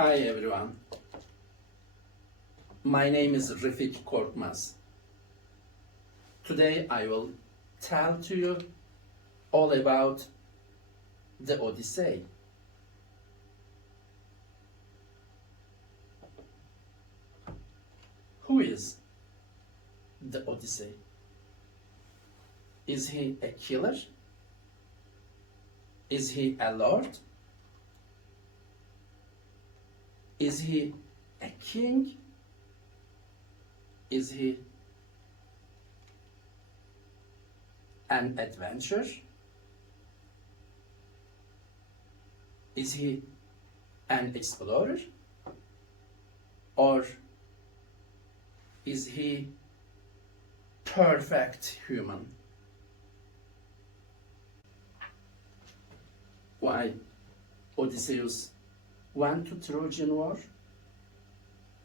Hi everyone, my name is Refik Korkmaz. Today I will tell to you all about the Odyssey. Who is the Odyssey? Is he a killer? Is he a lord? Is he a king? Is he an adventurer? Is he an explorer? Or is he perfect human? Why Odysseus went to Trojan War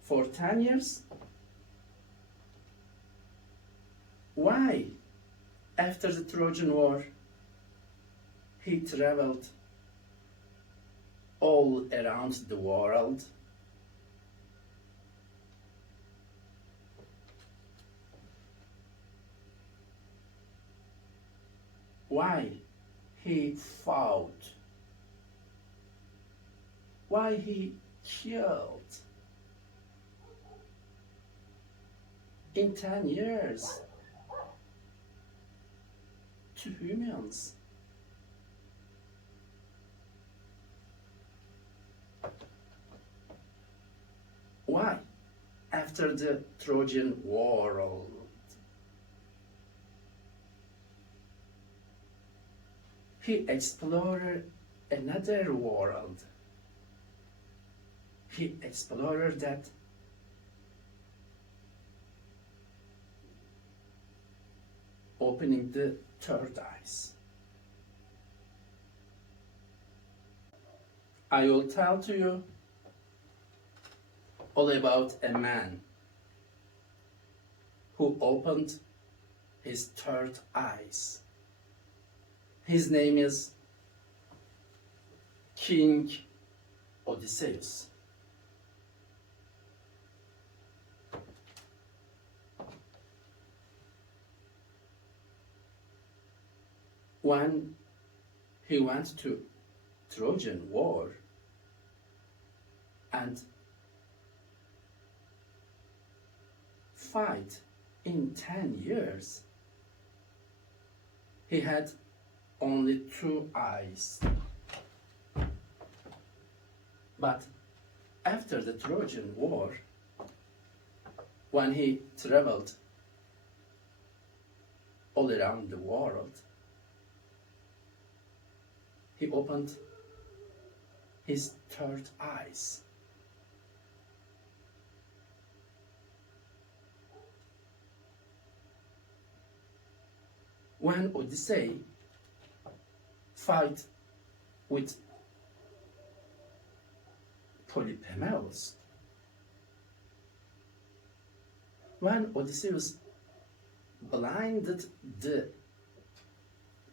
for 10 years? Why, after the Trojan War, he traveled all around the world? Why he fought? Why he killed? In 10 years, 2 humans. Why, after the Trojan War, he explored another world. He explored that opening the third eyes. I will tell to you all about a man who opened his third eyes. His name is King Odyseus. When he went to Trojan War and fight in 10 years, he had only 2 eyes. But after the Trojan War, when he traveled all around the world, he opened his third eyes. When Odyssey fight with Polyphemus, when Odysseus blinded the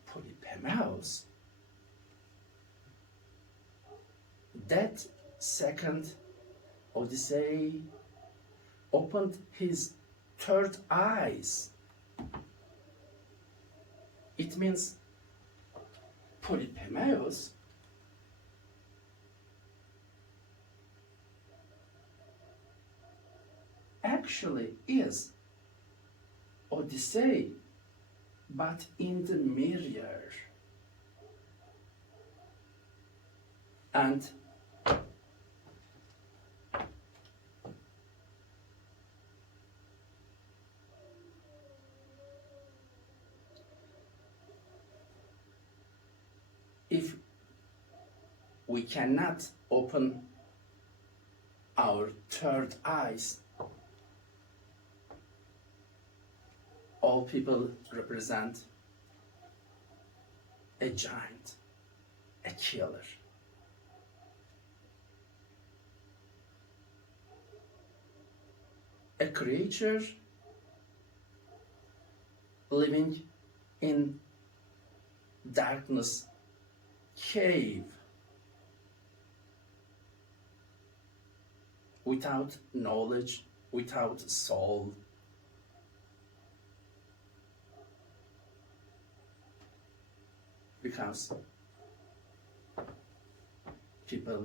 Polyphemus, that second Odyssey opened his third eyes. It means Polyphemus actually is Odyssey, but in the mirror. And if we cannot open our third eyes, all people represent a giant, a killer. A creature living in darkness cave. without knowledge, without soul. Because people,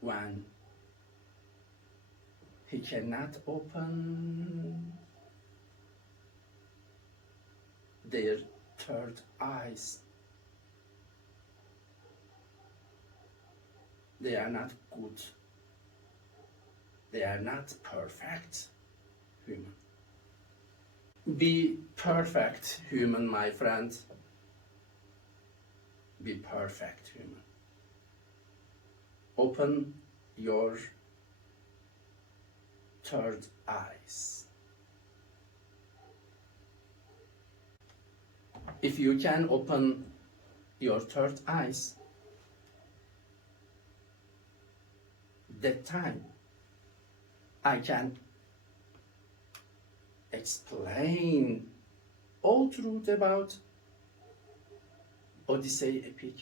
when he cannot open their third eyes, they are not good, they are not perfect human. Be perfect human, my friend. Be perfect human. Open your third eyes. If you can open your third eyes, that time I can explain all truth about Odyseus Epic.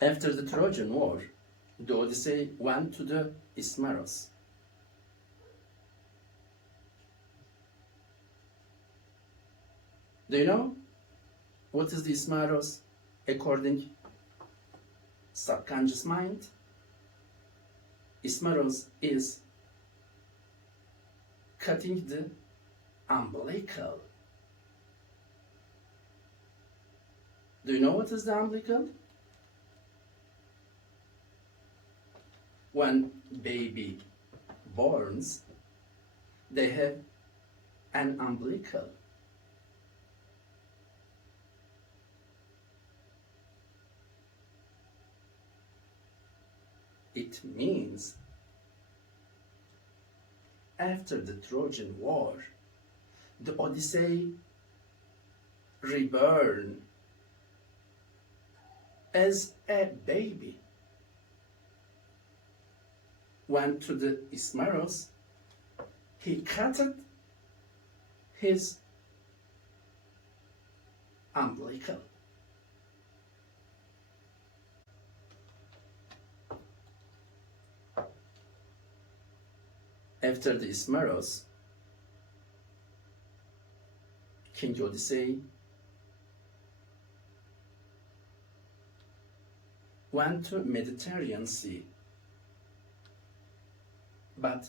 After the Trojan War, the Odyssey went to the Ismaros. Do you know what is the Ismaros according subconscious mind? Ismaros is cutting the umbilical. Do you know what is the umbilical? When baby borns, they have an umbilical. It means after the Trojan War, the Odyssey reborn as a baby, went to the Ismaros, he cut his umbilical. After the Ismaros, King Odyssey went to Mediterranean Sea, but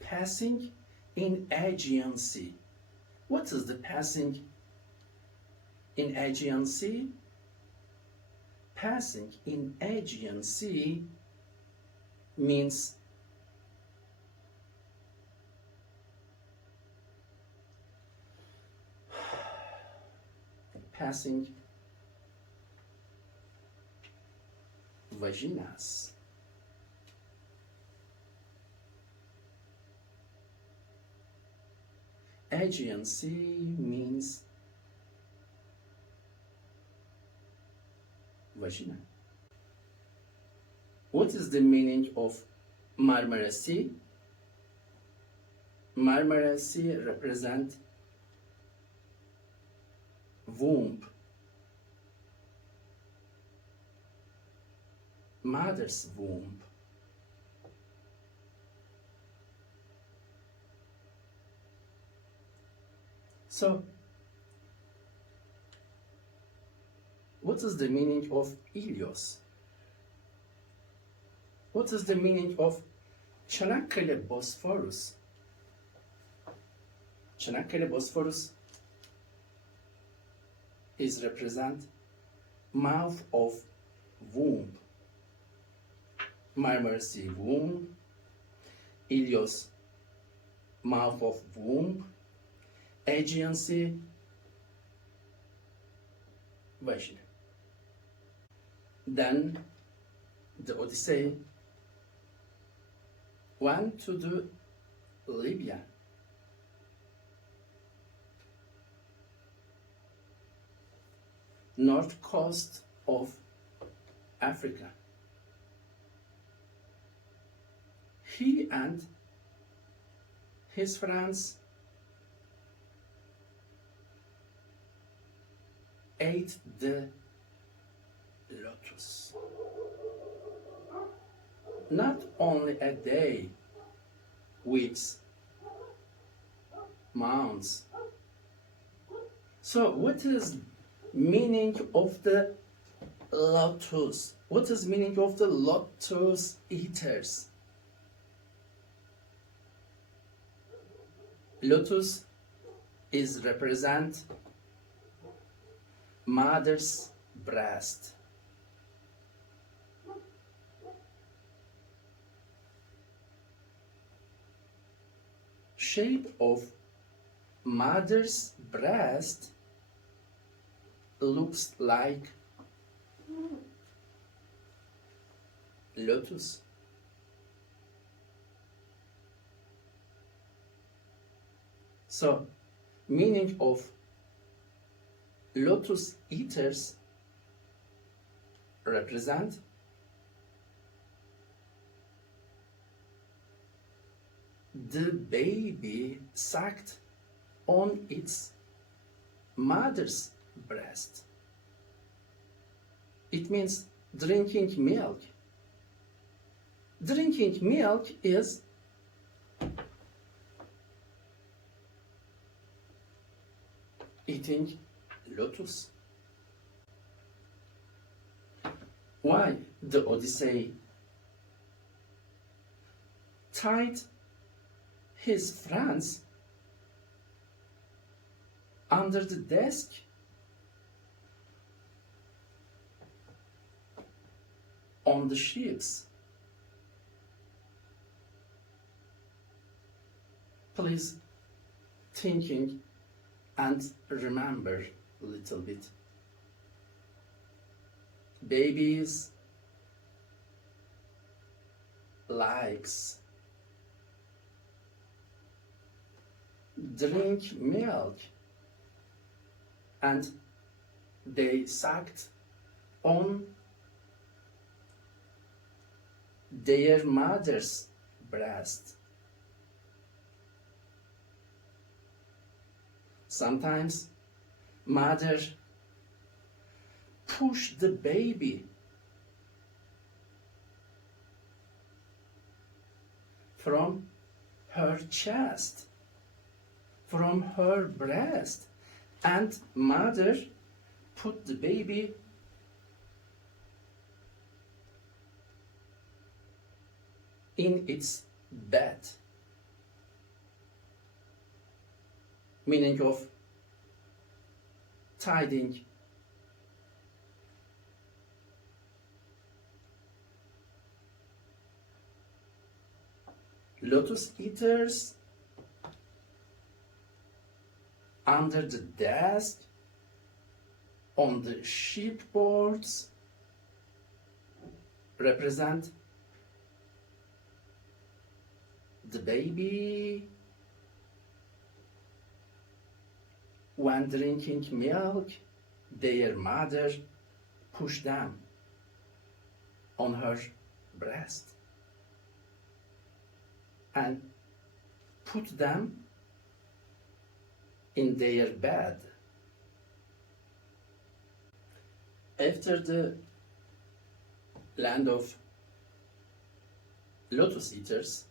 passing in Aegean Sea. What is the passing in Aegean Sea? Passing in Aegean Sea means passing vaginas. Aegean Sea means vagina. What is the meaning of Marmara Sea? Marmara Sea represents womb, mother's womb. So, what is the meaning of Ilios? What is the meaning of Çanakkale Bosphorus? Çanakkale Bosphorus is represent mouth of womb. Marmara Sea womb, Ilios mouth of womb, Aegean Sea vagina. Then the Odyssey went to the Libya. North coast of Africa. He and his friends ate the lotus. not only a day, weeks, months. So what is meaning of the lotus? What is meaning of the lotus eaters? Lotus is represent mother's breast. Shape of mother's breast looks like lotus. So, meaning of lotus eaters represent the baby sucked on its mother's breast. It means drinking milk. Drinking milk is eating lotus. Why the Odyssey tied his friends under the desk? On the ships. Please thinking and remember a little bit. Babies likes drink milk and they sucked on their mother's breast. Sometimes mother push the baby from her chest, from her breast, and mother put the baby in its bed. Meaning of tiding. Lotus eaters under the desk, on the shipboards, represent the baby when drinking milk, their mother pushed them on her breast and put them in their bed. After the land of lotus eaters,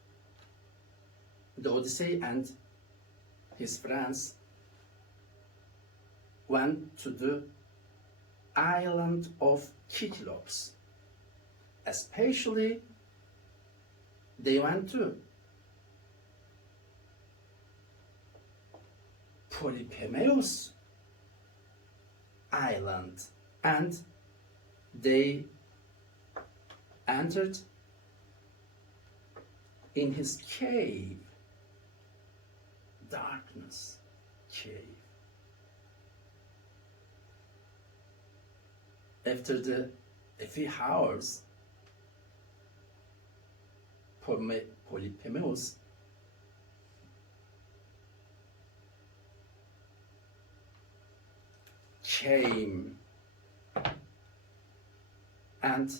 the Odyssey and his friends went to the island of Kyklaos. Especially, they went to Polyphemus Island and they entered in his cave, darkness cave. After a few hours, Polyphemus came and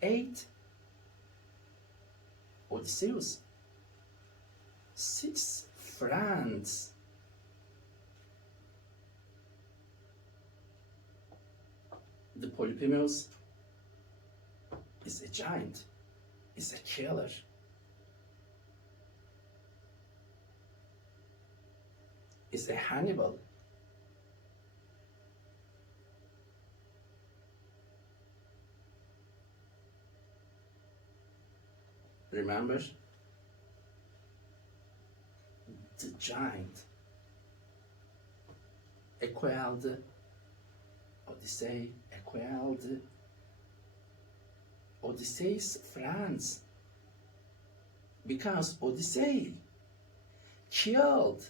ate Odysseus' 6 friends. The Polyphemus is a giant, is a killer. Is a Hannibal. Remember? The giant equaled Odyssey equaled Odysseus France, because Odyssey killed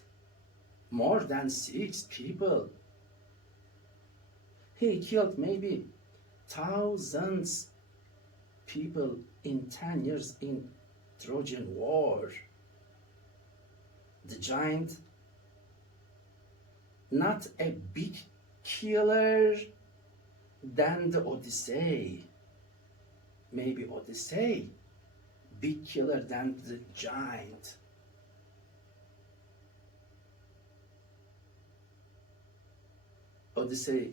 more than 6 people. He killed maybe thousands people in 10 years in Trojan War. The giant, not a big killer than the Odyssey. Maybe Odyssey, big killer than the giant. Odyssey,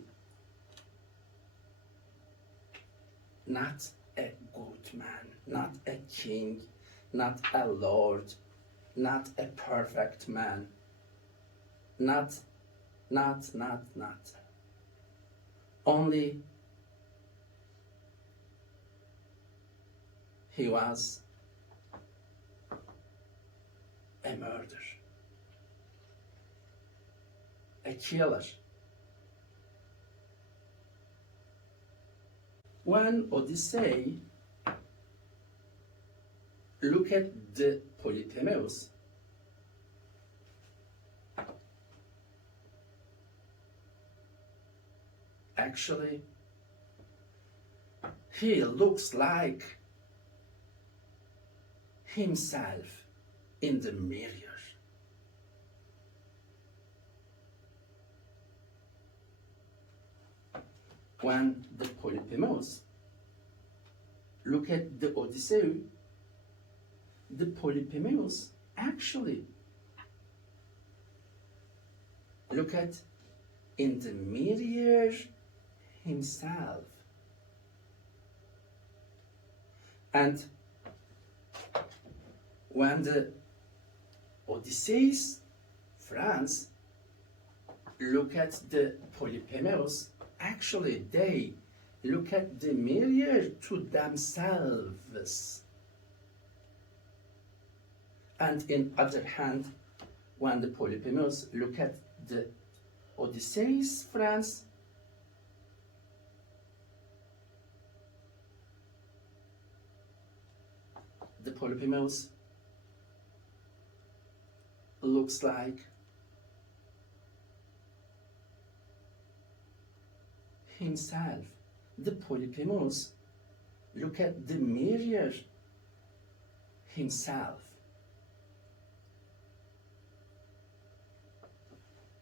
not a good man, not a king, not a lord, not a perfect man, not. Only he was a murderer, a killer. When Odyssey look at the Polyphemus, actually he looks like himself in the mirror. When the Polyphemus look at the Odyssey, the Polyphemus actually look at in the mirror himself. And when the Odysseus France look at the Polyphemus, actually they look at the mirror to themselves. And in other hand, when the Polyphemus look at the Odyseus France, the Polyphemus looks like himself. The Polyphemus look at the mirror himself.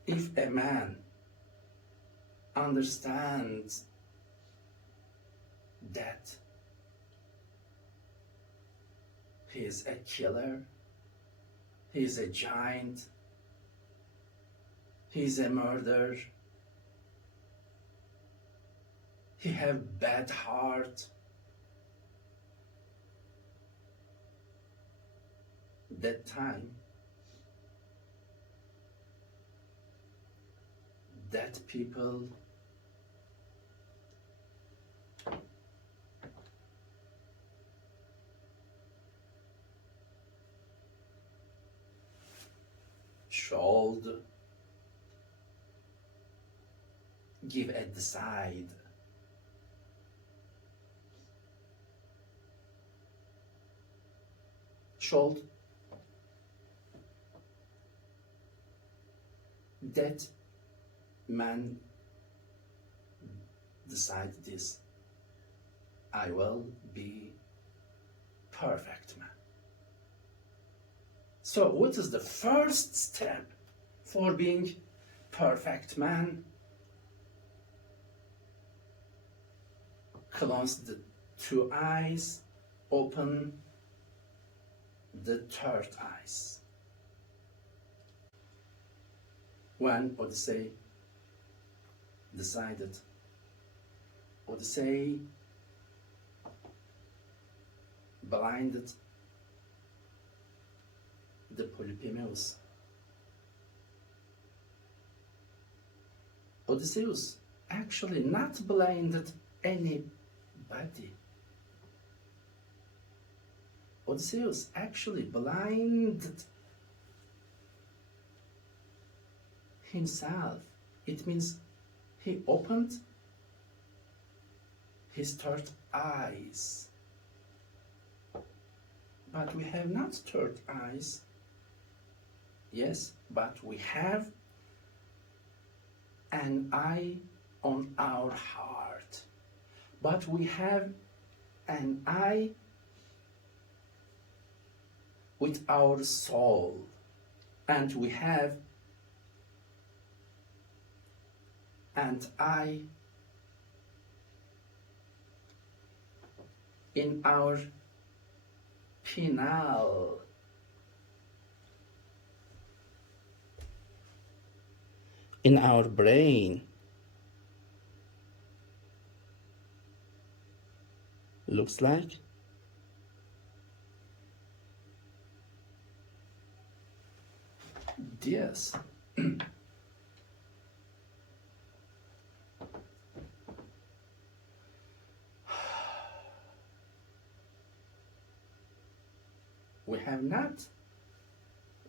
If a man understands that he is a killer, he is a giant, he is a murderer, he have bad heart, that time that people should give a decide should that man decide this, I will be perfect man. So what is the first step for being perfect man? Close the 2 eyes, open the 3rd eyes. When Odyssey decided Odyssey blinded the Polyphemus. Odysseus actually not blinded anybody. Odysseus actually blinded himself. It means he opened his third eyes. But we have not third eyes. Yes, but we have an eye on our heart. But we have an eye with our soul. And we have an eye in our pineal. In our brain. Looks like. Yes. We have not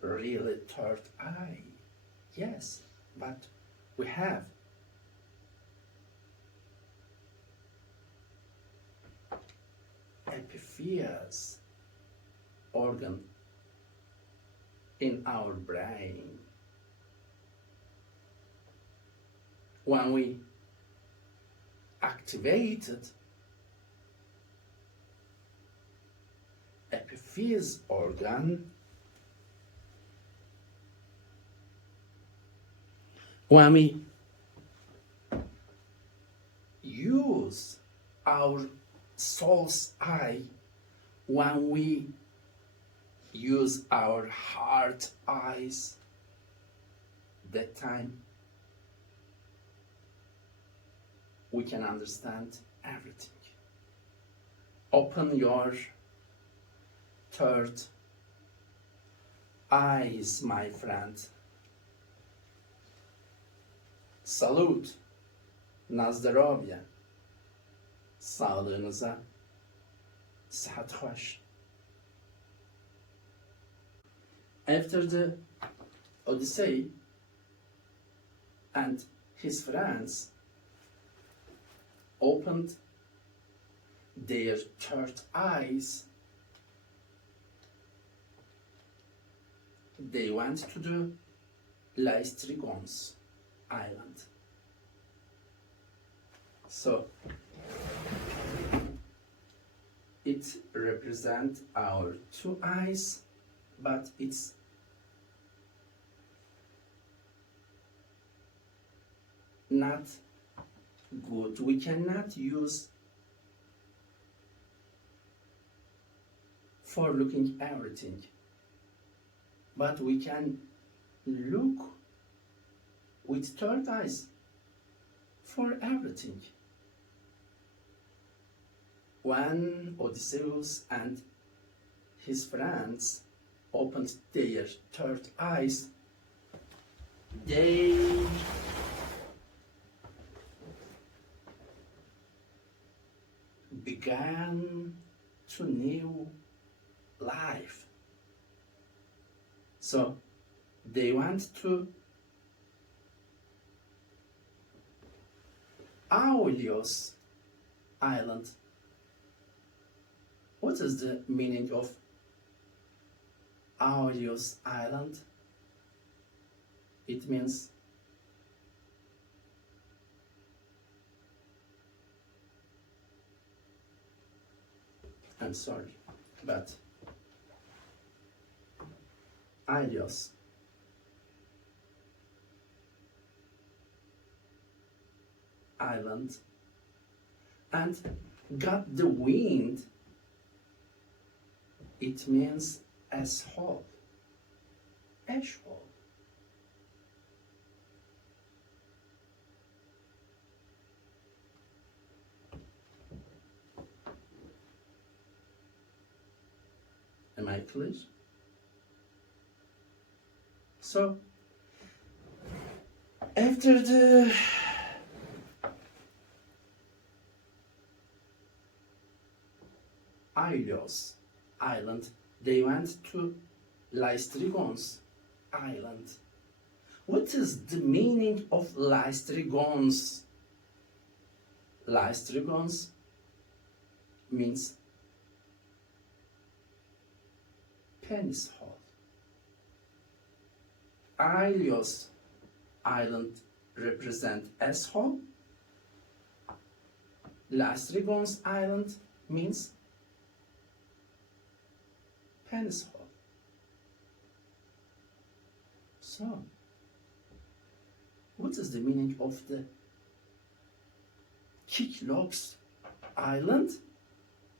really third eye. Yes, but we have epiphyseal organ in our brain. When we activated epiphyseal organ, when we use our soul's eye, when we use our heart eyes, that time we can understand everything. Open your third eyes, my friend. Salute, na zdrowie, sağlığınıza, sıhhat hoş. After the Odyssey and his friends opened their third eyes, they went to the Laestrygons island. So it represents our two eyes, but it's not good. We cannot use for looking everything, but we can look with third eyes for everything. When Odysseus and his friends opened their third eyes, they began to new life. So they went to Odyseus Island. What is the meaning of Odyseus Island? It means I'm sorry, but Odyseus Island and got the wind. It means asshole. Asshole. Am I clear? So, after the Ilios island, they went to Lystrigons island. What is the meaning of Lystrigons? Lystrigons means penis hole. Ilios island represent asshole. Lystrigons island means penis hole. So, what is the meaning of the Cyclops island?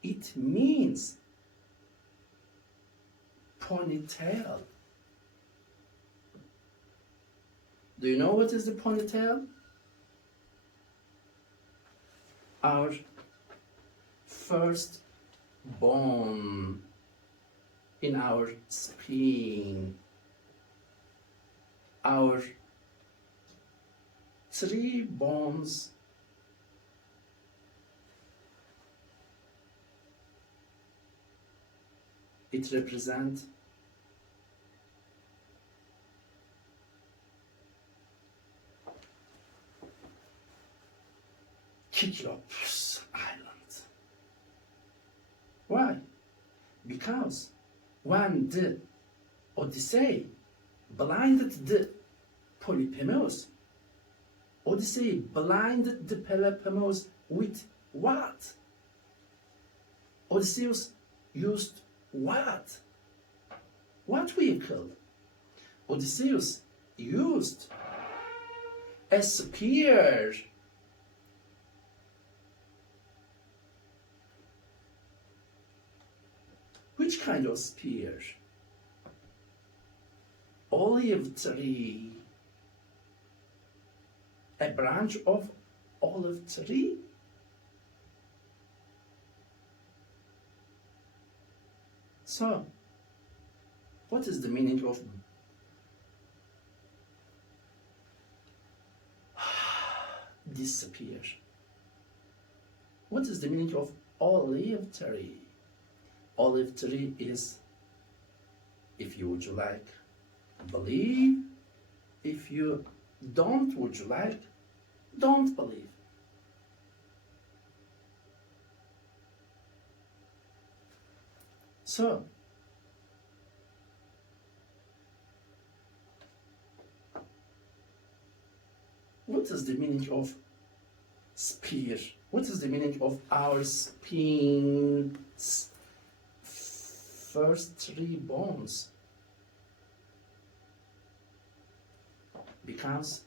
It means ponytail. Do you know what is the ponytail? Our first bone in our spine. Our 3 bones it represents Cyclops island. Why? Because when the Odyssey blinded the Polyphemus, Odyssey blinded the Polyphemus with what? Odysseus used what? What vehicle? Odysseus used a spear. Which kind of spear? Olive tree. A branch of olive tree? So, what is the meaning of disappear? What is the meaning of olive tree? Olive tree is, if you would you like, believe. If you don't, would you like, don't believe. So, what is the meaning of spear? What is the meaning of our spine's first 3 bones? Because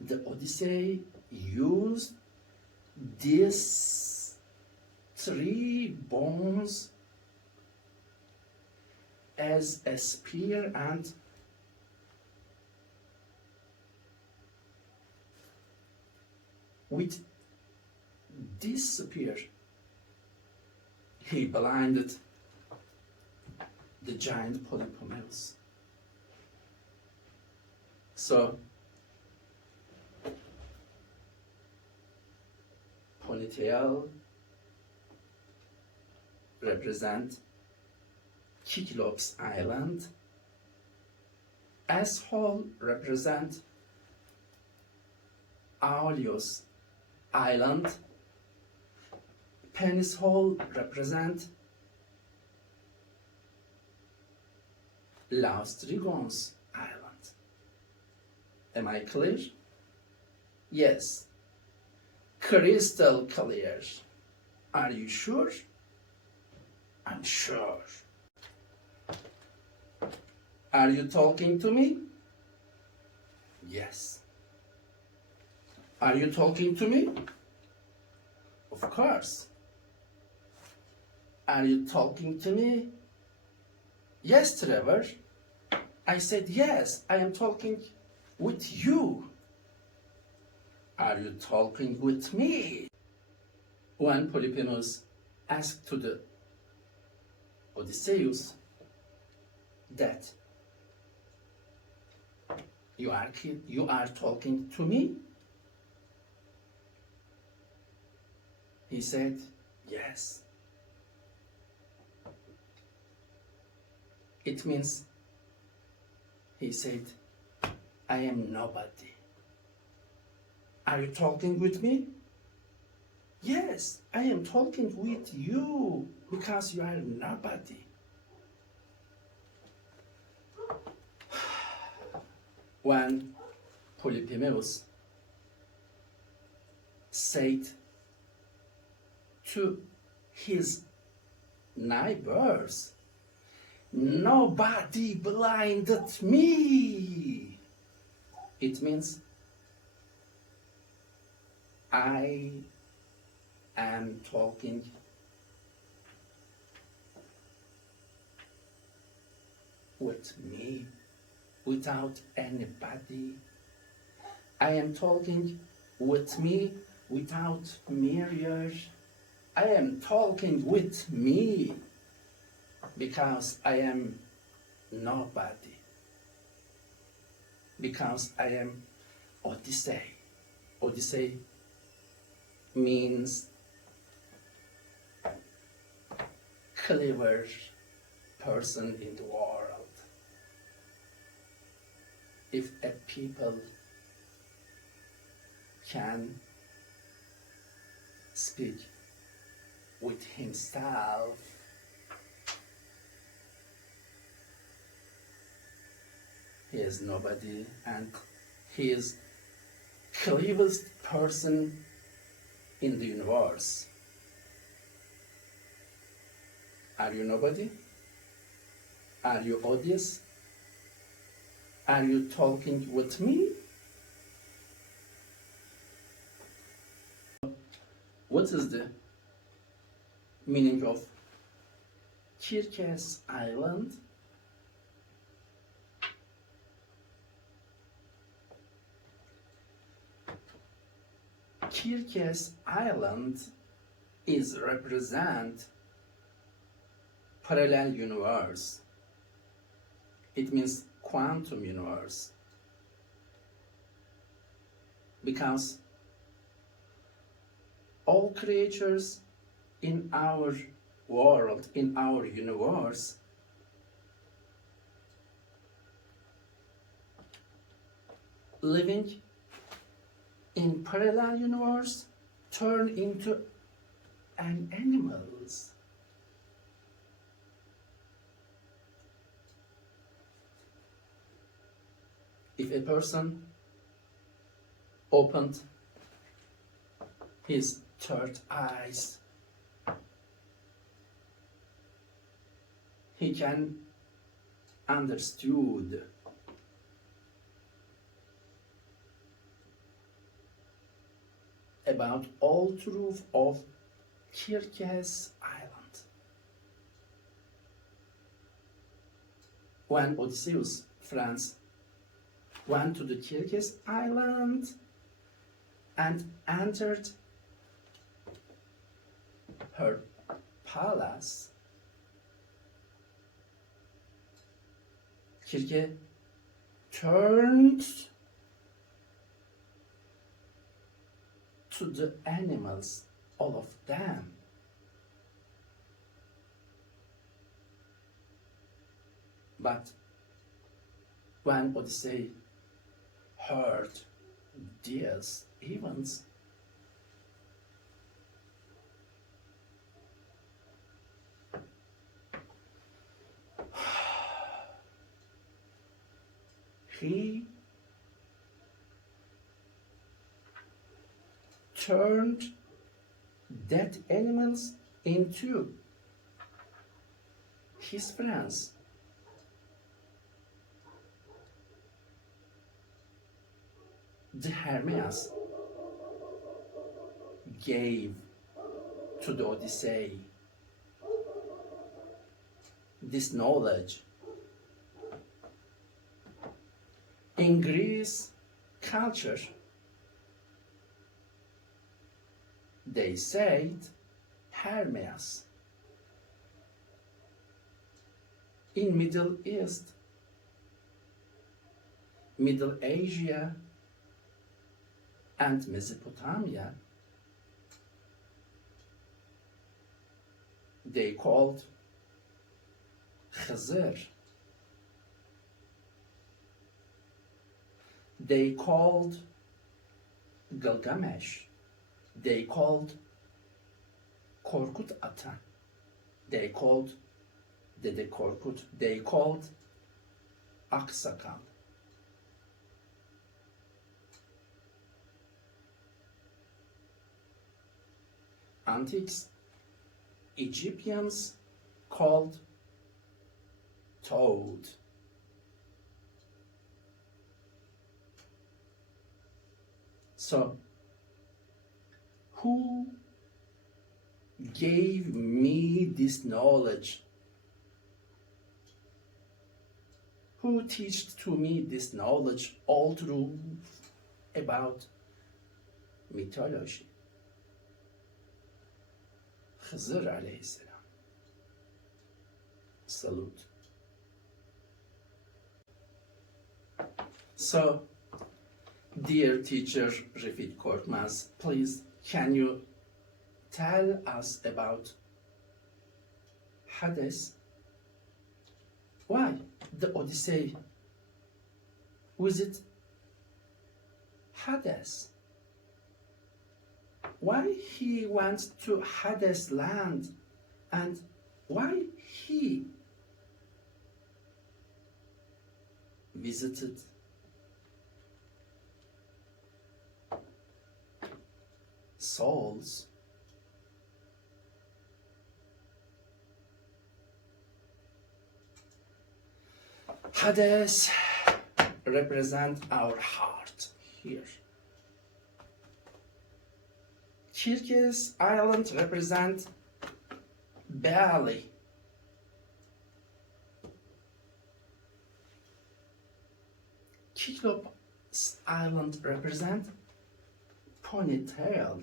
the Odyssey used these 3 bones as a spear, and with this spear he blinded the giant Polyphemus. So, ponytail represent Cyclops island. Asshole represent Aulios island. Penis hole represent Lystrigons island. Am I clear? Yes. Crystal clear. Are you sure? I'm sure. Are you talking to me? Yes. Are you talking to me? Of course. Are you talking to me? Yes, Trevor. I said yes, I am talking with you. Are you talking with me? When Polyphemus asked to the Odysseus that you are talking to me? He said, yes. It means he said, I am nobody. Are you talking with me? Yes, I am talking with you because you are nobody. When Polyphemus said to his neighbors, nobody blinded me. It means I am talking with me without anybody. I am talking with me without mirrors. I am talking with me because I am nobody. Because I am Odyssey. Odyssey means clever person in the world. If a people can speak with himself, he is nobody and he is cleverest person in the universe. Are you nobody? Are you Odyseus? Are you talking with me? What is the meaning of Kirkes Island? Kirkes Island is represent parallel universe. It means quantum universe. Because all creatures in our world, in our universe, living in parallel universe turn into an animals. If a person opened his third eyes, he can understood about all truth of Kirkes Island. When Odysseus' friends went to the Kirkes Island and entered her palace, Kirke turned to the animals, all of them. But when Odyssey heard these events, he turned dead animals into his friends. The Hermes gave to the Odyssey this knowledge. In Greece culture, they said Hermes in Middle East, Middle Asia, and Mesopotamia, they called Khizr. They called Gilgamesh. They called Korkut Ata. They called Dede Korkut. They called Aksakal. Antique Egyptians called Toad. So, who gave me this knowledge? Who taught to me this knowledge all through about mythology? Khizr alayhi salam. Salute. So, dear teacher Rafid Korkmaz, please can you tell us about Hades? Why the Odyssey visit Hades? Why he went to Hades land, and why he visited souls? Hades represent our heart here. Kirkis Island represent belly. Cyclops Island represent ponytail.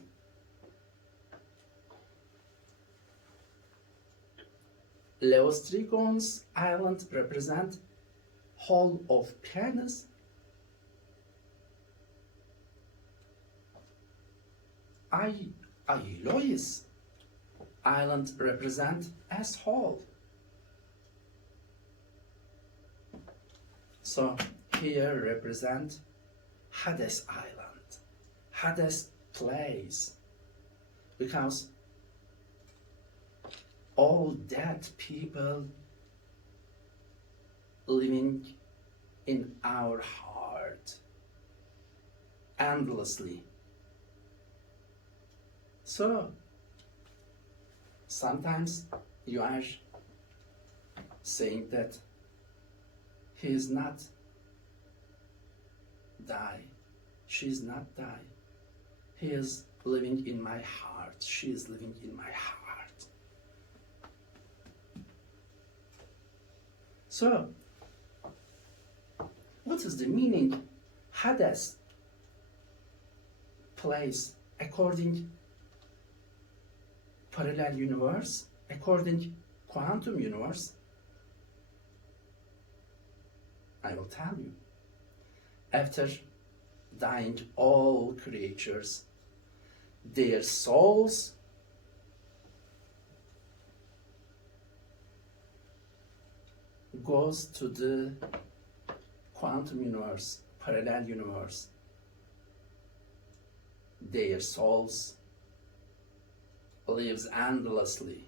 Leostrigon's Island represent hole of penis. Ailois Island represent asshole. So here represent Hades Island, Hades place, because all dead people living in our heart endlessly. So sometimes you are saying that he is not die, she is not die. He is living in my heart, she is living in my heart. So, what is the meaning Hades place according parallel universe, according quantum universe? I will tell you. After dying all creatures, their souls goes to the quantum universe, parallel universe. Their souls lives endlessly.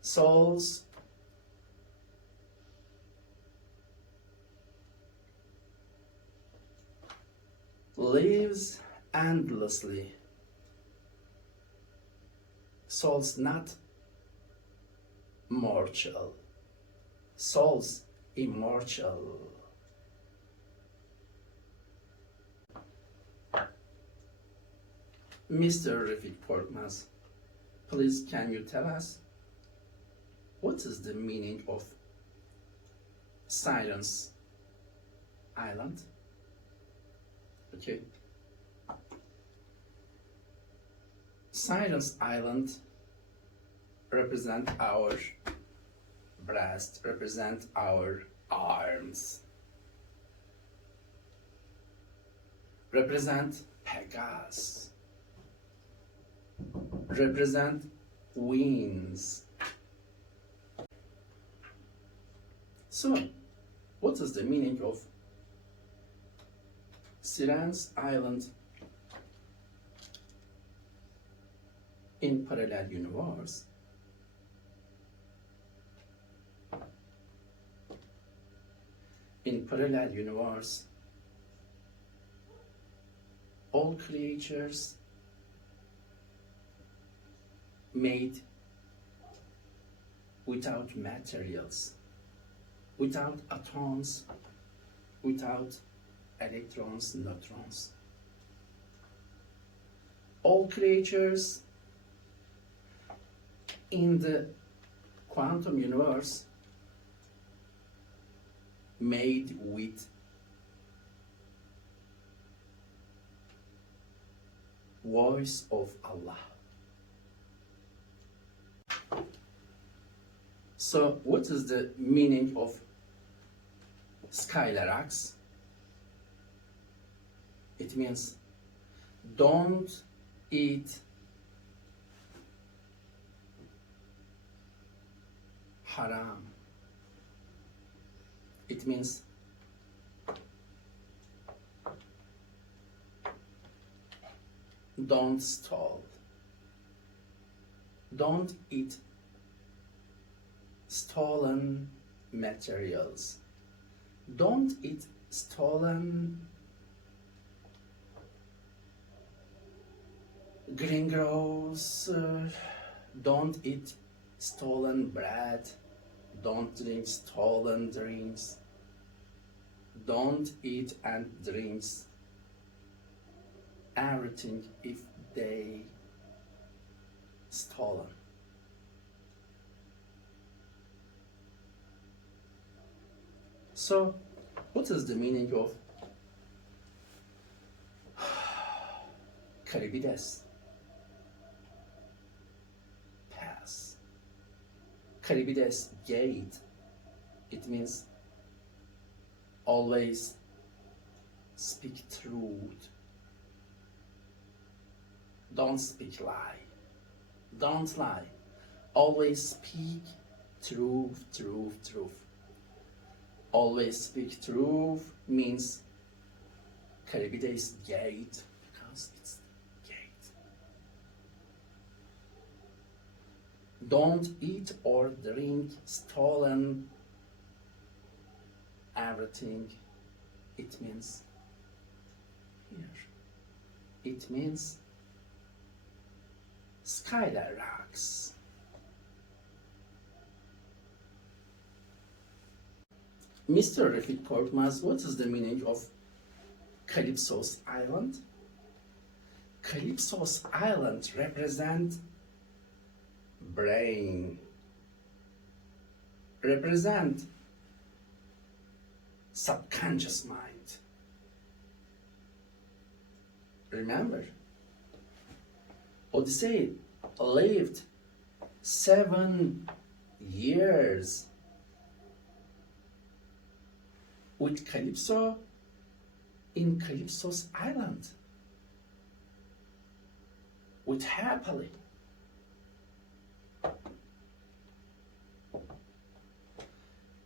Souls lives endlessly. Souls not mortal, souls immortal. Mr. Rafik Korkmaz, please can you tell us what is the meaning of Silence Island? Okay. Silence Island represent our breast, represent our arms, represent Pegasus, represent wings. So, what is the meaning of Silence Island in parallel universe? In parallel universe, all creatures made without materials, without atoms, without electrons, neutrons. All creatures in the quantum universe made with voice of Allah. So what is the meaning of Skylaraks? It means don't eat haram. It means don't steal. Don't eat stolen materials. Don't eat stolen gringos. Don't eat stolen bread. Don't drink stolen drinks. Don't eat and drink everything if they stolen. So, what is the meaning of Caribides? Pass. Caribides gate. It means always speak truth. Don't speak lie. Don't lie. Always speak truth, truth, truth. Always speak truth means Caribides gate because it's gate. Don't eat or drink stolen everything. It means here. It means Skylaraks. Mr. Refik Korkmaz, what is the meaning of Calypso's Island? Calypso's Island represent brain, represent subconscious mind. Remember, Odyseus lived 7 years with Calypso in Calypso's Island, with happily.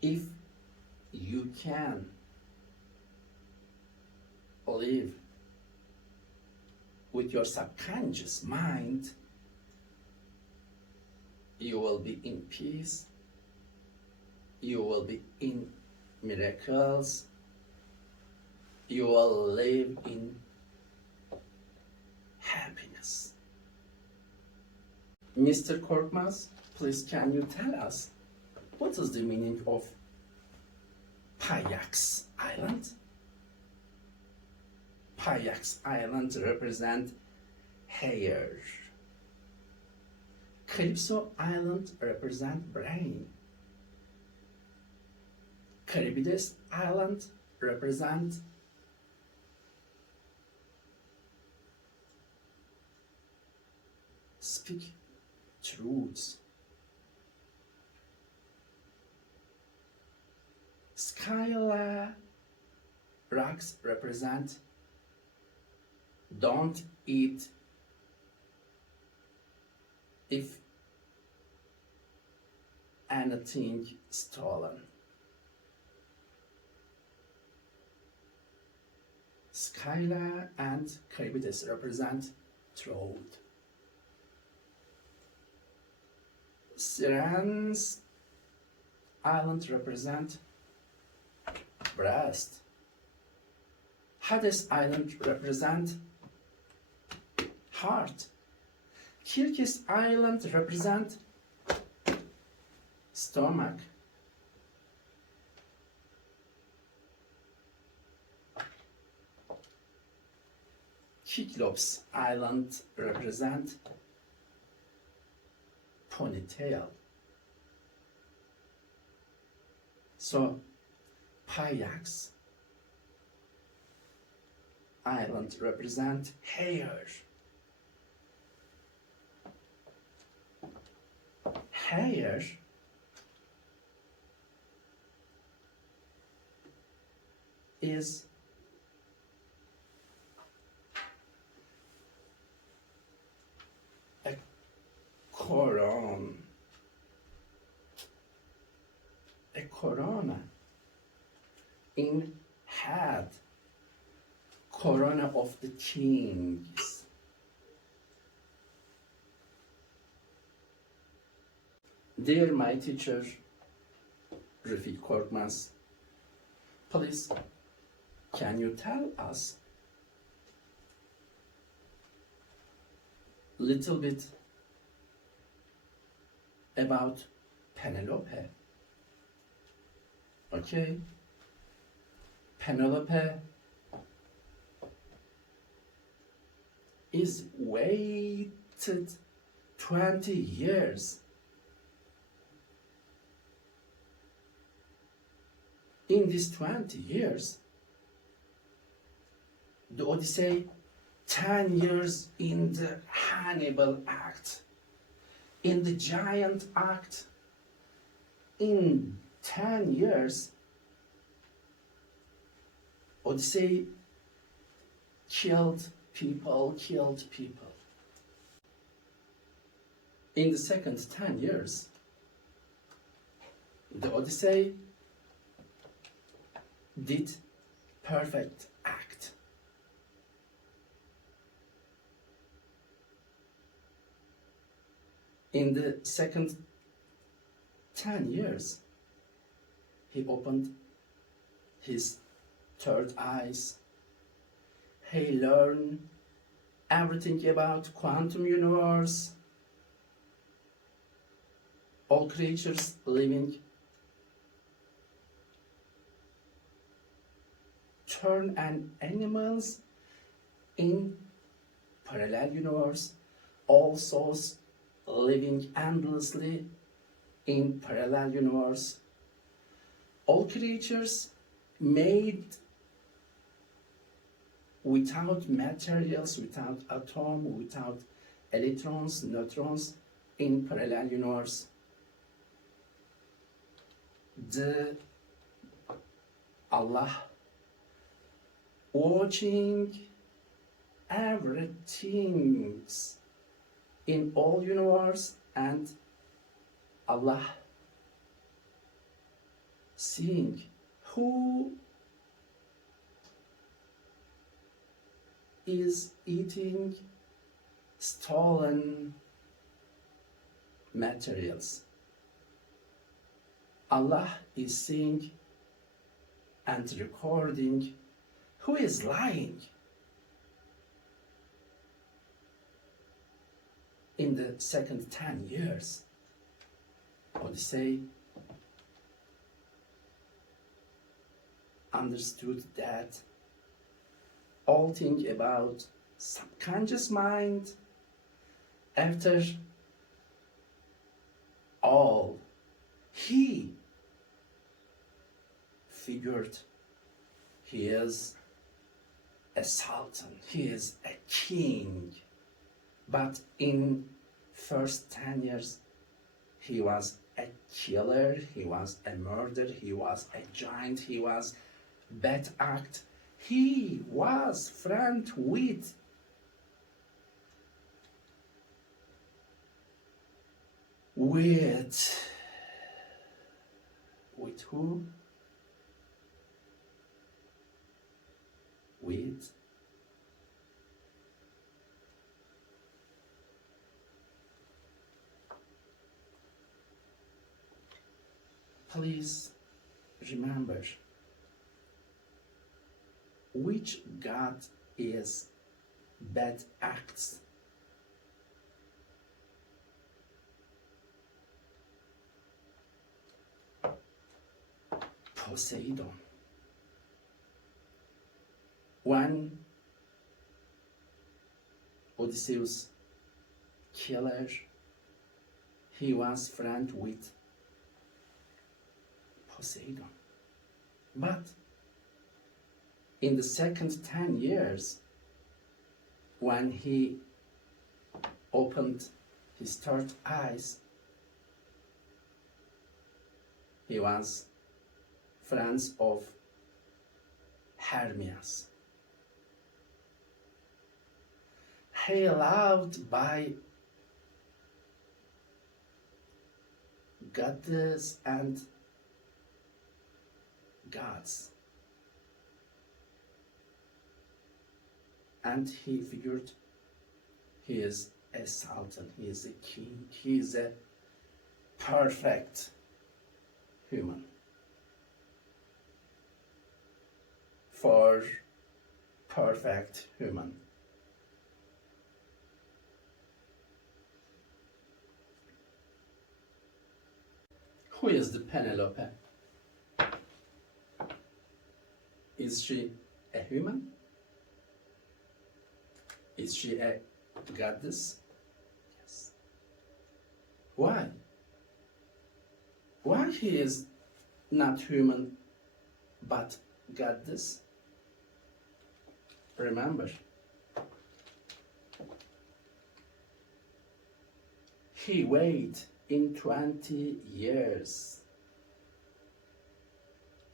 If you can live with your subconscious mind, you will be in peace, you will be in miracles, you will live in happiness. Mr. Korkmaz, please can you tell us what is the meaning of Payax Island? Payax Island represent hair. Calypso Island represent brain. Caribides Island represent speak truths. Skylar rocks represent don't eat if anything stolen. Skylar and Charybdis represent truth. Siren's island represent breast. Hades island represent heart. Kirkis island represent stomach. Cyclops island represent ponytail. So Pyax island represent hair. Hair is a coron. A corona in head, corona of the kings. Dear my teacher, Refik Korkmaz, please, can you tell us little bit about Penelope? Okay, Penelope is waited 20 years. In these 20 years, the Odyssey 10 years in the Hannibal Act, in the Giant Act, in 10 years, Odyssey killed people. In the second 10 years, the Odyssey did perfect act. In the second 10 years, he opened his third eyes. He learned everything about quantum universe. All creatures living turn and animals in parallel universe, all souls living endlessly in parallel universe. All creatures made without materials, without atom, without electrons, neutrons in parallel universe. The Allah watching everything in all universe, and Allah seeing who is eating stolen materials. Allah is seeing and recording who is lying. In the second 10 years, Odyssey understood that all thing about subconscious mind, after all, he figured he is a sultan, he is a king, but in first 10 years, he was a killer, he was a murderer, he was a giant, he was bad act. He was friend with who? With please remember which god is bad acts. Poseidon. When Odysseus killer, he was friend with Poseidon. But in the second 10 years, when he opened his third eyes, he was friends of Hermes. He loved by goddess and gods. And he figured he is a sultan, he is a king, he is a perfect human. For perfect human. Who is the Penelope? Is she a human? Is she a goddess? Yes. Why? Why he is not human but goddess? Remember, he waited in 20 years.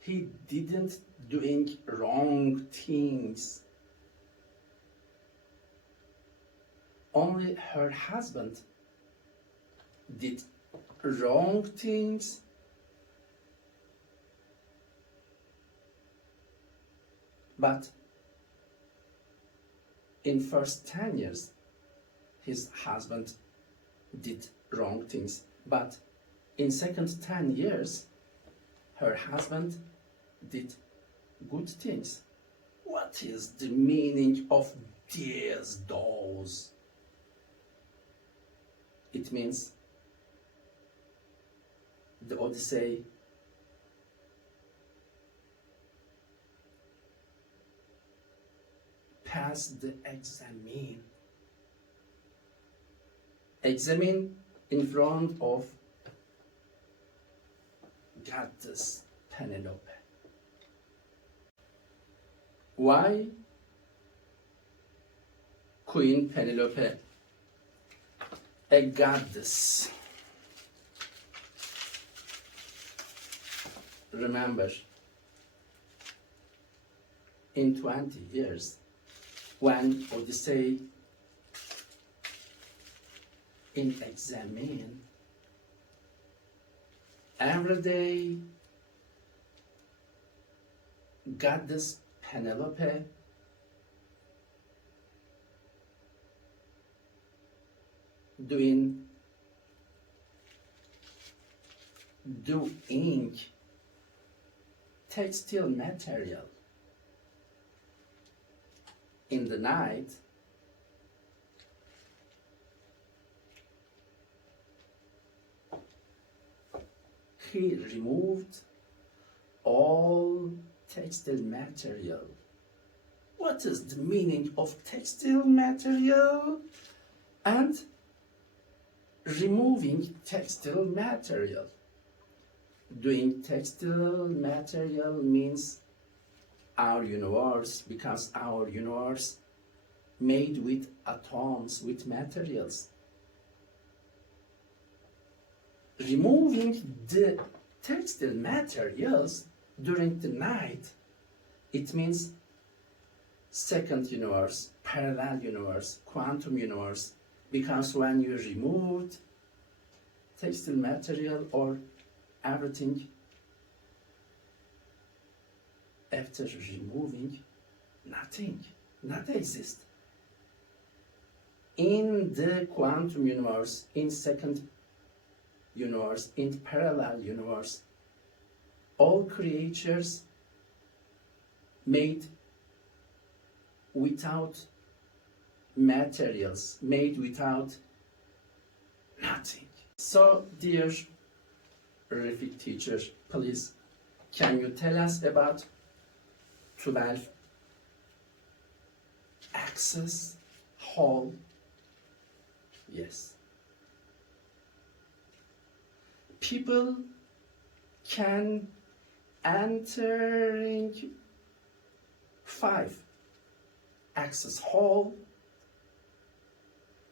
He didn't doing wrong things. Only her husband did wrong things. But in first 10 years, his husband did wrong things. But in second 10 years, her husband did good things. What is the meaning of those? It means the Odyssey passed the examine in front of goddess Penelope. Why Queen Penelope a goddess? Remember, in 20 years, when Odyssey examine every day, goddess Penelope doing textile material. In the night, he removed all textile material. What is the meaning of textile material and removing textile material? Doing textile material means our universe, because our universe made with atoms, with materials. removing the textile materials during the night, it means second universe, parallel universe, quantum universe, because when you removed textile material or everything, after removing, nothing, not exist. In the quantum universe, in second universe, in parallel universe, all creatures made without materials, made without nothing. So, dear Refik teacher, please, can you tell us about 12 axis hall? Yes. People can entering 5 axis hall.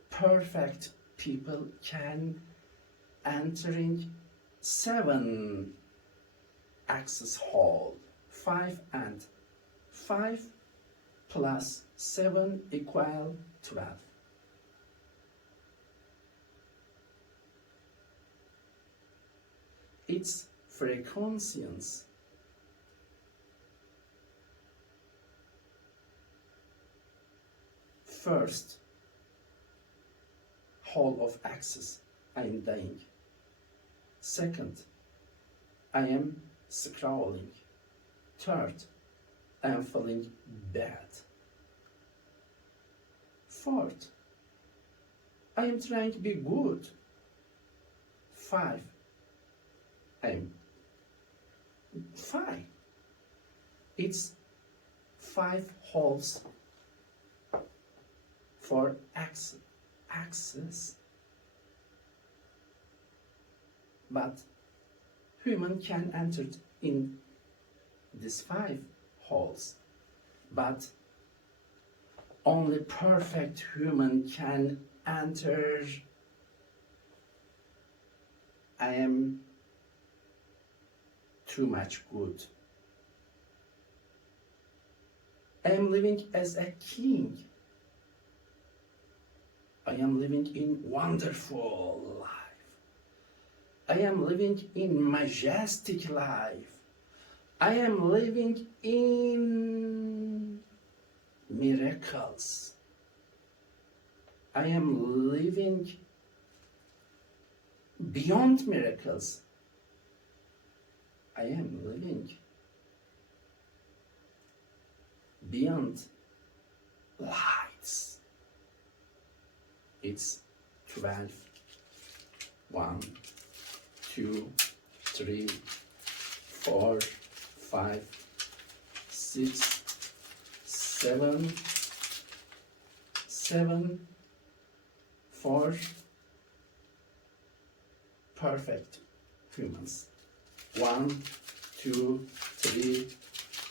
Perfect people can entering 7 axis hall. 5 and 5 plus 7 equal 12. Its frequencies first hall of axis, I am dying. Second, I am scrolling. Third, I am feeling bad. Fourth, I am trying to be good. 5, I am fine. It's 5 holes for axis, but human can enter in these 5 holes, but only perfect human can enter. I am too much good. I am living as a king. I am living in wonderful life. I am living in majestic life. I am living in miracles. I am living beyond miracles. I am living beyond lights. It's 12. 1, 2, 3, 4, 5, 6, 7, 7, 4 perfect humans. 1, 2, 3,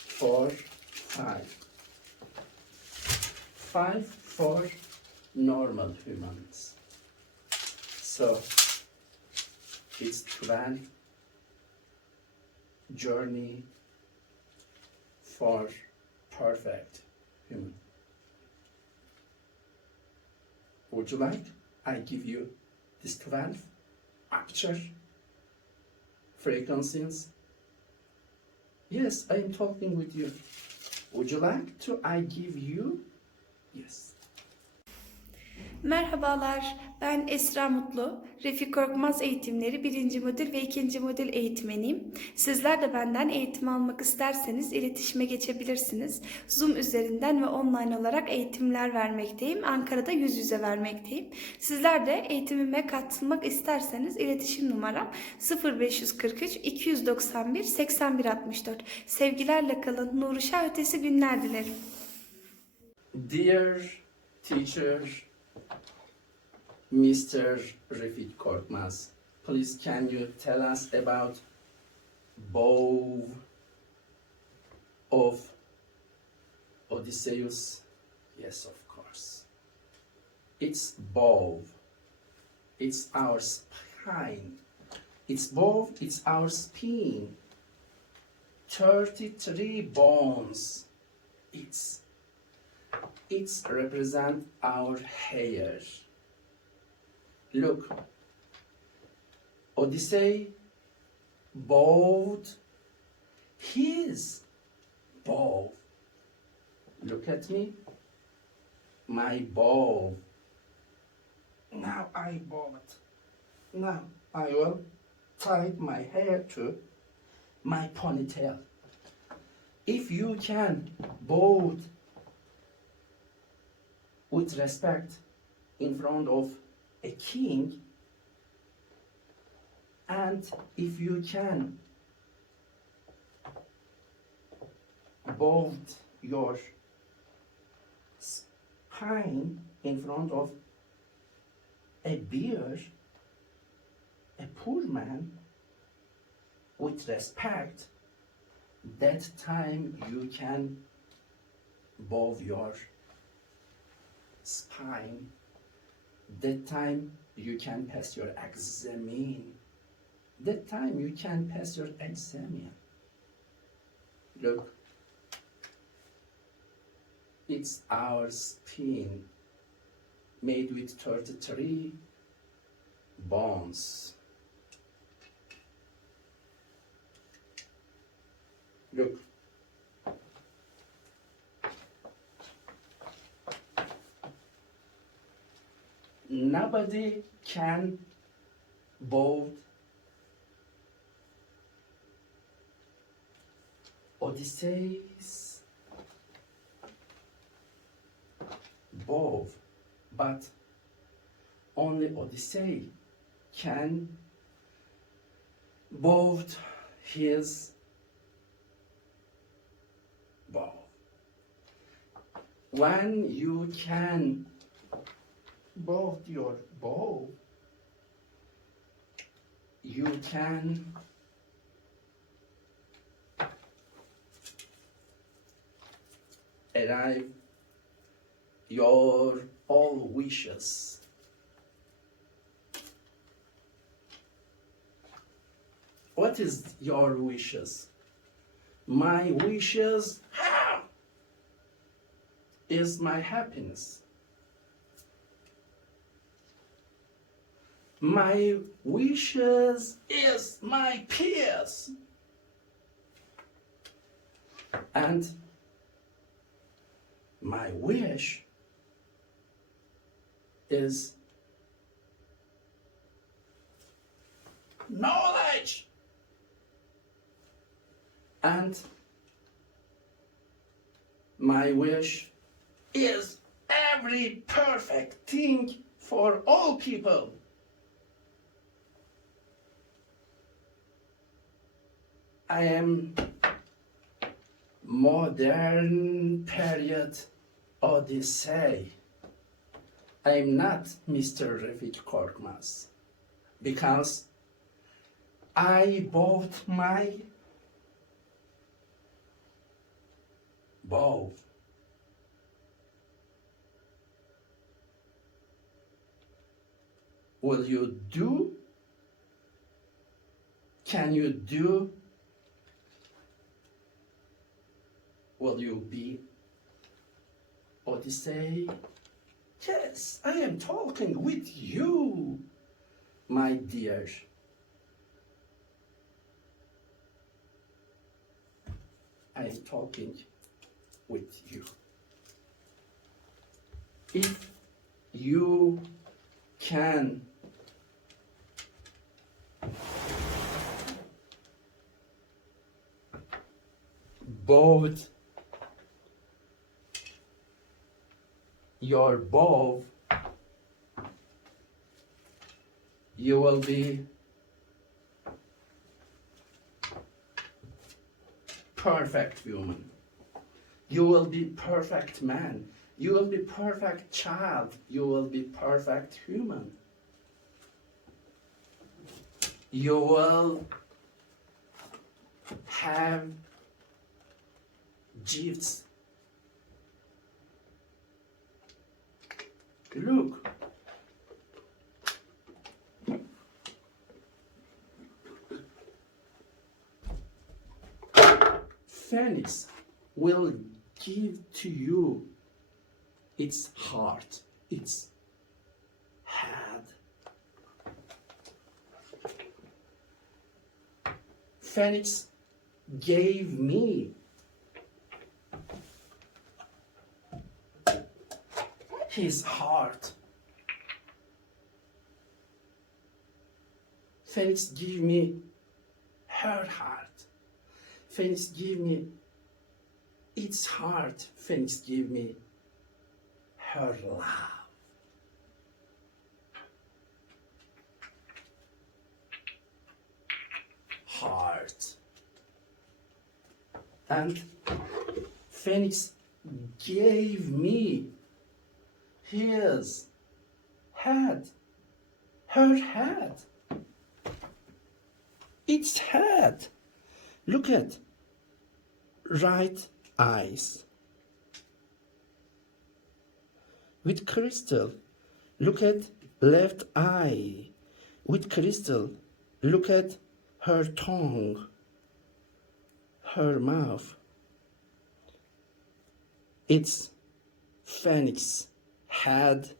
4, 5. 5 for normal humans. So it's 12 journey for perfect human. Would you like I give you this 12 aperture frequencies? Yes, I am talking with you. Would you like to I give you? Yes. Merhabalar, ben Esra Mutlu. Refik Korkmaz eğitimleri 1. modül ve 2. modül eğitmeniyim. Sizler de benden eğitim almak isterseniz iletişime geçebilirsiniz. Zoom üzerinden ve online olarak eğitimler vermekteyim. Ankara'da yüz yüze vermekteyim. Sizler de eğitimime katılmak isterseniz iletişim numaram 0543 291 8164. Sevgilerle kalın. Nuru Şah ötesi günler dilerim. Dear teacher, Mr. Refik Korkmaz, please can you tell us about bow of Odyseus? Yes, of course. It's bow. It's our spine. It's both, it's our spine. 33 bones. It's represent our hair. Look, Odyssey bowed his bow. Look at me, my bow. Now I bow it. Now I will tie my hair to my ponytail. If you can bow with respect in front of a king, and if you can bow your spine in front of a bear, a poor man, with respect, that time you can bow your spine. That time you can pass your examen. That time you can pass your examen. Look, it's our spine made with 33 bones. Look, nobody can bow Odyseus bow, but only Odyssey can bow his bow. When you can bow your bow, you can arrive your all wishes. What is your wishes? My wishes is my happiness. My wishes is my peace. And my wish is knowledge. And my wish is every perfect thing for all people. I am modern period Odyssey. I am not Mr. Refik Korkmaz because I bought my bow. Will you do? Can you do? Will you be Odyssey? Yes, I am talking with you, my dear. I am talking with you. If you can both your bow, you will be perfect human. You will be perfect man. You will be perfect child. You will be perfect human. You will have gifts. Look. Phoenix will give to you its heart, its head. Phoenix gave me his heart. Phoenix give me her heart. Phoenix give me its heart. Phoenix give me her love. Heart. And Phoenix gave me his head, her head, its head. Look at right eyes with crystal. Look at left eye with crystal. Look at her tongue, her mouth. It's Phoenix head.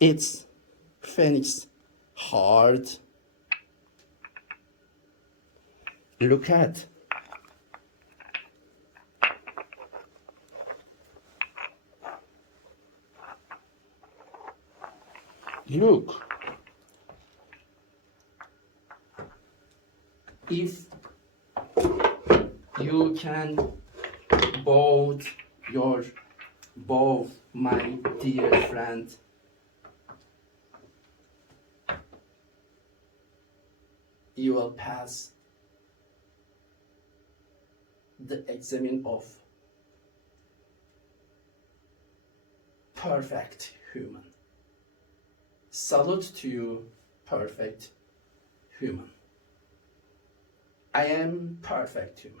It's Phoenix heart. Look at. Look. If you can both my dear friend, you will pass the exam of perfect human. Salute to you, perfect human. I am perfect human.